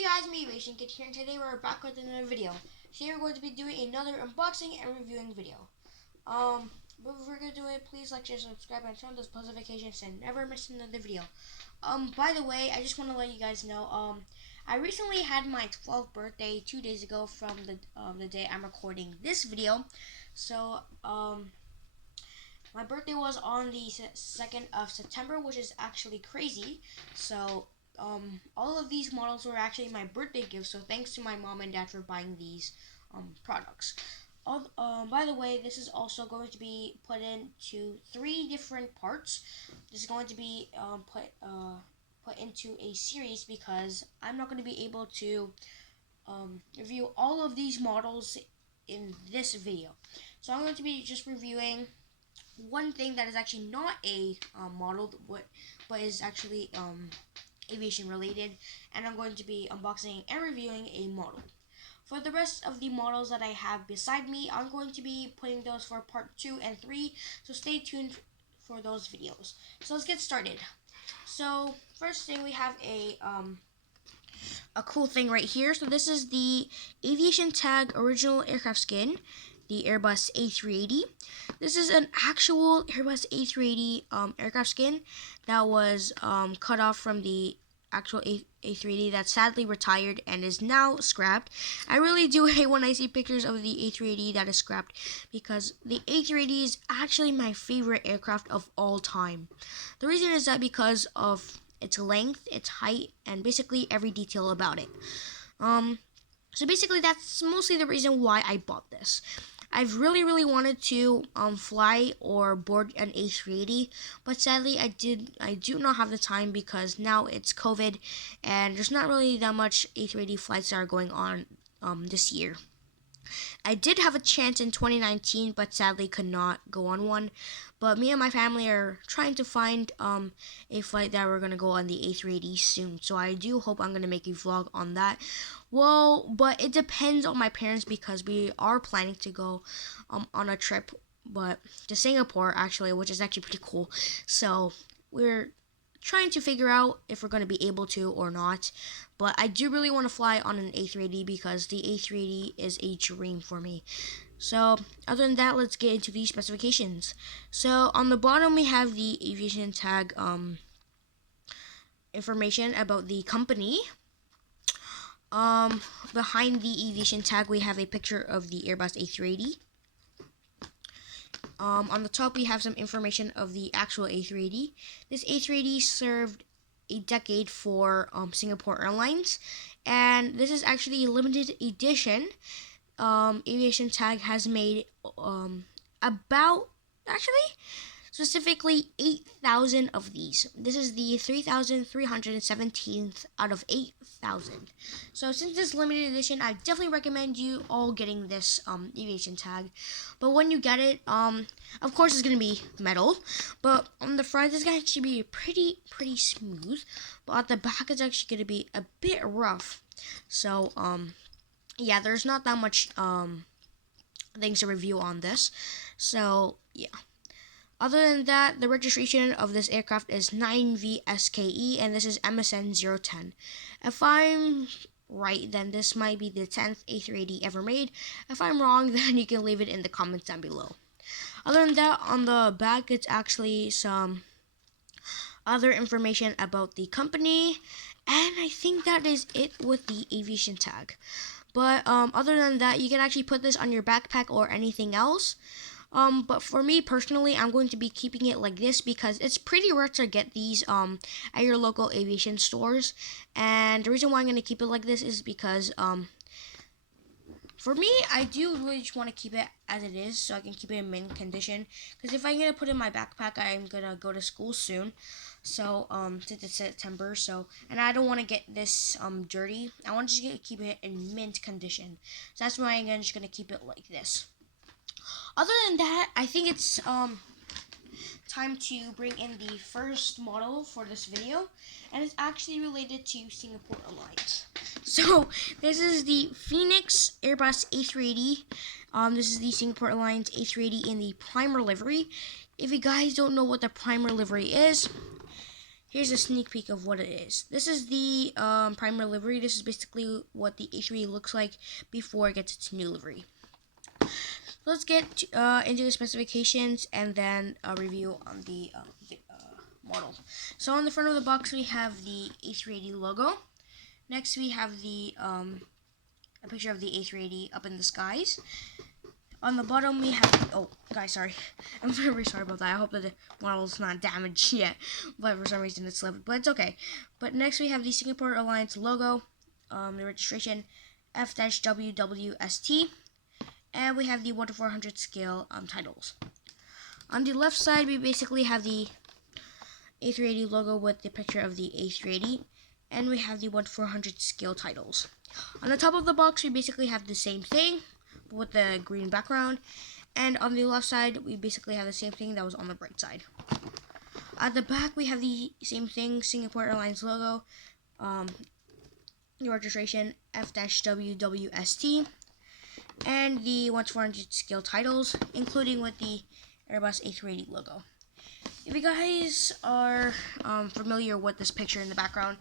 Hey guys, I'm Aviation Kid here, and today we're back with another video. Today we're going to be doing another unboxing and reviewing video. But before we do it, please like, share, subscribe, and turn on those post notifications and never miss another video. By the way, I just want to let you guys know, I recently had my 12th birthday 2 days ago from the day I'm recording this video. So, my birthday was on the 2nd of September, which is actually crazy. So, all of these models were actually my birthday gifts, so thanks to my mom and dad for buying these products. By the way, this is also going to be put into 3 different parts. This is going to be put into a series because I'm not going to be able to review all of these models in this video. So I'm going to be just reviewing one thing that is actually not a model, but is actually aviation related, and I'm going to be unboxing and reviewing a model. For the rest of the models that I have beside me, I'm going to be putting those for part 2 and 3, so stay tuned for those videos. So let's get started. So first thing, we have a cool thing right here. So this is the AviationTag original aircraft skin, the Airbus A380. This is an actual Airbus A380 aircraft skin that was cut off from the actual A380 that sadly retired and is now scrapped. I really do hate when I see pictures of the A380 that is scrapped, because the A380 is actually my favorite aircraft of all time. The reason is that because of its length, its height, and basically every detail about it. So basically that's mostly the reason why I bought this. I've really wanted to fly or board an A380, but sadly I do not have the time because now it's COVID and there's not really that much A380 flights that are going on this year. I did have a chance in 2019, but sadly could not go on one. But me and my family are trying to find a flight that we're going to go on the A380 soon. So I do hope I'm going to make a vlog on that. Well, but it depends on my parents because we are planning to go on a trip, but to Singapore actually, which is actually pretty cool. So we're trying to figure out if we're going to be able to or not. But I do really want to fly on an A380 because the A380 is a dream for me. So other than that, let's get into the specifications. So on the bottom we have the AviationTag information about the company. Behind the AviationTag we have a picture of the Airbus A380. On the top we have some information of the actual A380. This A380 served a decade for Singapore Airlines, and this is actually a limited edition. AviationTag has made about, actually, specifically 8,000 of these. This is the 3,317th out of 8,000. So since this limited edition, I definitely recommend you all getting this AviationTag. But when you get it, of course it's going to be metal, but on the front it's going to actually be pretty smooth, but at the back it's actually going to be a bit rough. So yeah, there's not that much things to review on this. So yeah. Other than that, the registration of this aircraft is 9VSKE, and this is MSN 010. If I'm right, then this might be the 10th A380 ever made. If I'm wrong, then you can leave it in the comments down below. Other than that, on the back, it's actually some other information about the company, and I think that is it with the AviationTag. But other than that, you can actually put this on your backpack or anything else. But for me personally, I'm going to be keeping it like this because it's pretty rare to get these at your local aviation stores. And the reason why I'm going to keep it like this is because for me, I do really just want to keep it as it is so I can keep it in mint condition. Because if I'm going to put it in my backpack, I'm going to go to school soon. So, since it's September, and I don't want to get this dirty. I want to just keep it in mint condition. So that's why I'm just going to keep it like this. Other than that, I think it's time to bring in the first model for this video, and it's actually related to Singapore Airlines. So this is the Phoenix Airbus A380. This is the Singapore Airlines A380 in the primer livery. If you guys don't know what the primer livery is, here's a sneak peek of what it is. This is the primer livery. This is basically what the A380 looks like before it gets its new livery. Let's get into the specifications and then a review on the model. So on the front of the box we have the A380 logo. Next we have the a picture of the A380 up in the skies. On the bottom we have, oh guys, sorry, I'm very sorry about that. I hope that the model's not damaged yet, but for some reason it's slipped, but it's okay. But next we have the Singapore Airlines logo, the registration F-WWST, and we have the 1 to 400 scale titles. On the left side we basically have the A380 logo with the picture of the A380, and we have the 1 to 400 scale titles. On the top of the box we basically have the same thing with the green background, and on the left side we basically have the same thing that was on the right side. At the back we have the same thing, Singapore Airlines logo, the registration F-WWST, and the 1 to 400 scale titles, including with the Airbus A380 logo. If you guys are familiar with this picture in the background,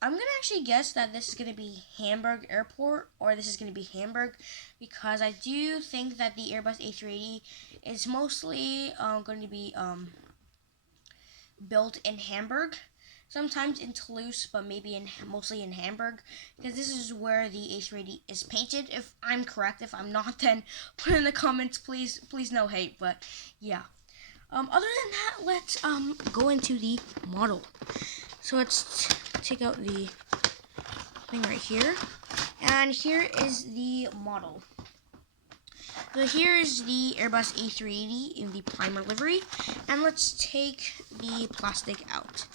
I'm going to actually guess that this is going to be Hamburg Airport, or this is going to be Hamburg, because I do think that the Airbus A380 is mostly going to be built in Hamburg, sometimes in Toulouse, but maybe mostly in Hamburg, because this is where the A380 is painted. If I'm correct, if I'm not, then put in the comments, please no hate, but yeah. Other than that, let's go into the model. So let's take out the thing right here, and here is the model. So here is the Airbus A380 in the primer livery, and let's take the plastic out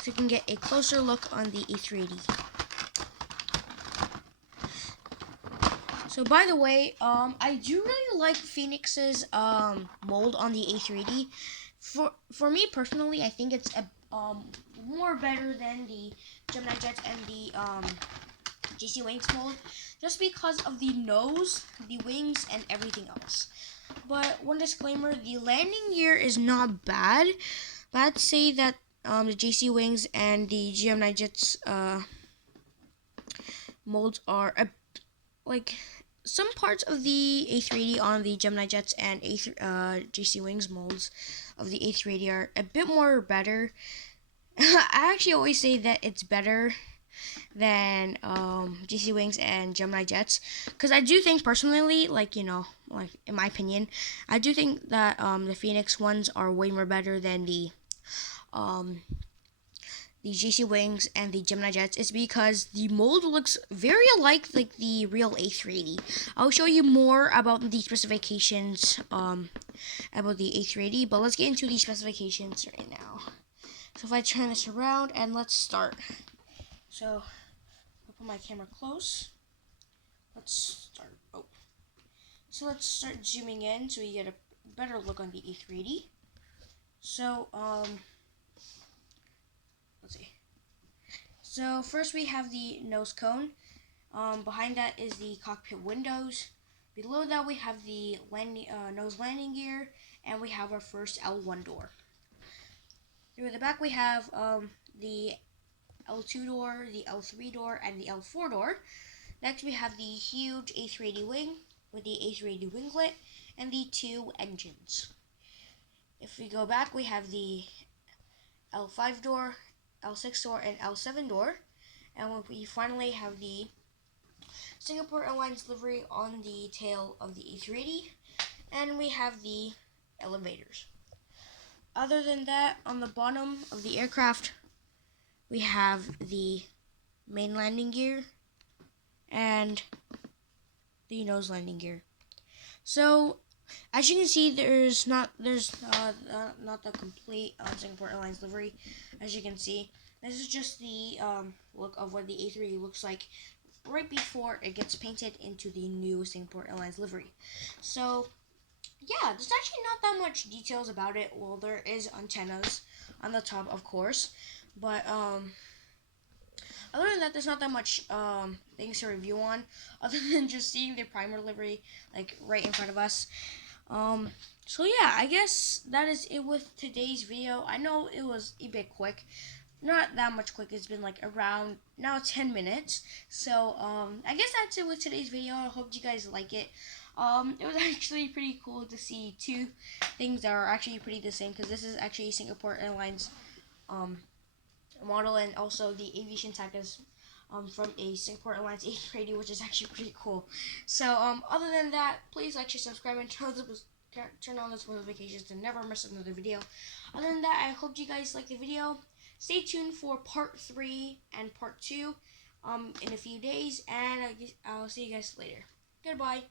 so you can get a closer look on the A380. So by the way, I do really like Phoenix's mold on the A380. For me personally, I think it's a more better than the Gemini Jets and the JC Wings mold, just because of the nose, the wings, and everything else. But one disclaimer, the landing gear is not bad, but I'd say that the JC Wings and the Gemini Jets molds are like some parts of the A380 on the Gemini Jets and JC Wings molds of the A380 are a bit more better. I actually always say that it's better than JC Wings and Gemini Jets, because I do think personally, like in my opinion, I do think that the Phoenix ones are way more better than the JC Wings and the Gemini Jets. Is because the mold looks very alike like the real A380. I'll show you more about the specifications about the A380, but let's get into the specifications right now. So if I turn this around and let's start. So I'll put my camera close. Let's start. So let's start zooming in so we get a better look on the A380. So let's see. So first we have the nose cone. Behind that is the cockpit windows. Below that we have the nose landing gear, and we have our first L1 door. Through the back we have the L2 door, the L3 door, and the L4 door. Next we have the huge A380 wing with the A380 winglet and the 2 engines. If we go back, we have the L5 door, L6 door, and L7 door. And we finally have the Singapore Airlines livery on the tail of the A380, and we have the elevators. Other than that, on the bottom of the aircraft, we have the main landing gear and the nose landing gear. So, as you can see, there's not the complete Singapore Airlines livery. As you can see, this is just the look of what the A380 looks like right before it gets painted into the new Singapore Airlines livery. So, yeah, there's actually not that much details about it. Well, there is antennas on the top, of course, but other than that, there's not that much things to review on, other than just seeing the primer livery like right in front of us. So yeah, I guess that is it with today's video. I know it was a bit quick, not that much quick. It's been like around now 10 minutes. So I guess that's it with today's video. I hope you guys like it. It was actually pretty cool to see two things that are actually pretty the same, because this is actually a Singapore Airlines um model, and also the AviationTag is from a Singapore Airlines A380, which is actually pretty cool. So other than that, please like, share, subscribe, and turn on those notifications to never miss another video. Other than that, I hope you guys like the video. Stay tuned for part 3 and part 2 in a few days, and I'll see you guys later. Goodbye.